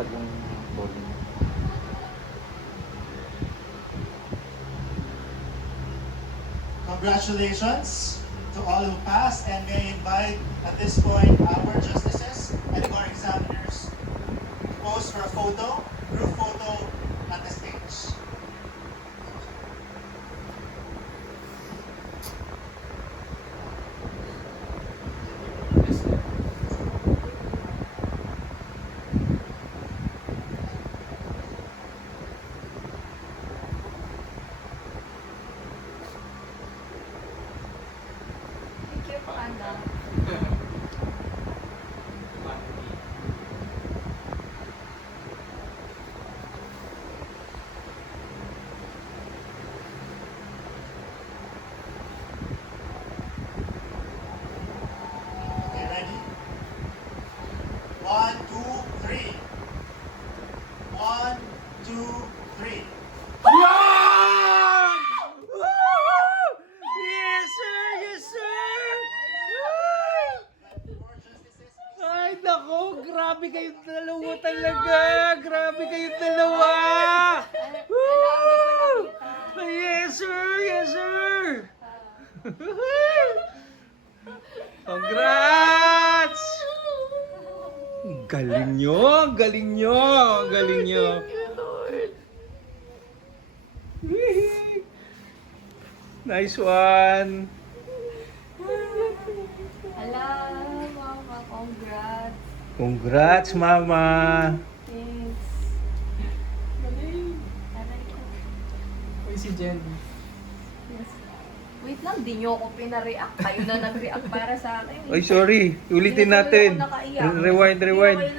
baliktad yung bowling. Congratulations to all who passed, and may I invite at this point our justices and our examiners to pose for a photo, group photo at the stage. Thank you po, Ana. Okay, ready? 1, 2, 3. 1, 2, 3. Yan! Yes, sir! Yes, sir! Four justices, please. Ay, nako! Grabe kayong dalawa talaga! Grabe kayong dalawa! Woo! Yes, sir! Yes, sir! Congrats! Galing nyo! Galing nyo! Galing nyo! Nice one! Hala, mama, congrats. Congrats, Mama! Thanks. Galing. Aray ko. Uy, si Jen. Yes. Wait lang, di nyo ako pinareact. Kayo na nag-react para sa akin. Ay, sorry. Ulitin Hindi na tuloy natin. ako nakaiyak. Rewind, Hindi rewind. okay lang.